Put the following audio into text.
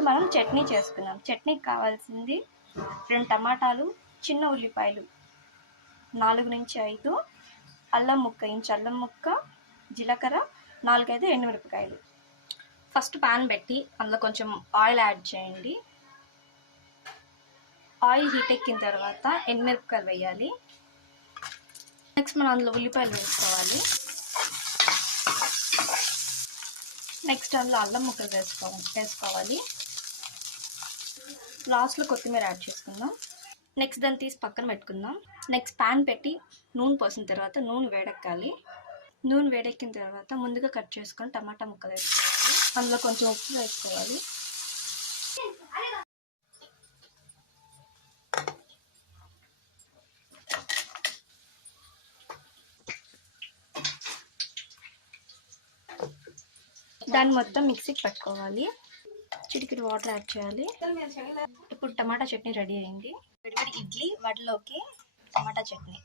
ఇప్పుడు మనం చట్నీ చేసుకుందాం. చట్నీకి కావాల్సింది 2 టమాటాలు, చిన్న ఉల్లిపాయలు 4 నుంచి 5, అల్లం ముక్క, ఇంచు అల్లం ముక్క, జీలకర్ర, 4-5 ఎండుమిరపకాయలు. ఫస్ట్ పాన్ పెట్టి అందులో కొంచెం ఆయిల్ యాడ్ చేయండి. ఆయిల్ హీట్ ఎక్కిన తర్వాత ఎండుమిరపకాయలు వేయాలి. నెక్స్ట్ మనం అందులో ఉల్లిపాయలు వేసుకోవాలి. నెక్స్ట్ అందులో అల్లం ముక్కలు వేసుకోవాలి. లాస్ట్లో కొత్తిమీర యాడ్ చేసుకుందాం. నెక్స్ట్ దాన్ని తీసి పక్కన పెట్టుకుందాం. నెక్స్ట్ పాన్ పెట్టి నూనె పోసిన తర్వాత నూనె వేడెక్కాలి. నూనె వేడెక్కిన తర్వాత ముందుగా కట్ చేసుకొని టమాటా ముక్కలు వేసుకోవాలి. అందులో కొంచెం ఉప్పు వేసుకోవాలి. దాన్ని మొత్తం మిక్సీకి పట్టుకోవాలి. చిటికెడు వాటర్ యాడ్ చేయాలి. ఇప్పుడు టమాటా చట్నీ రెడీ అయింది. వేడివేడి ఇడ్లీ వడలోకి టమాటా చట్నీ.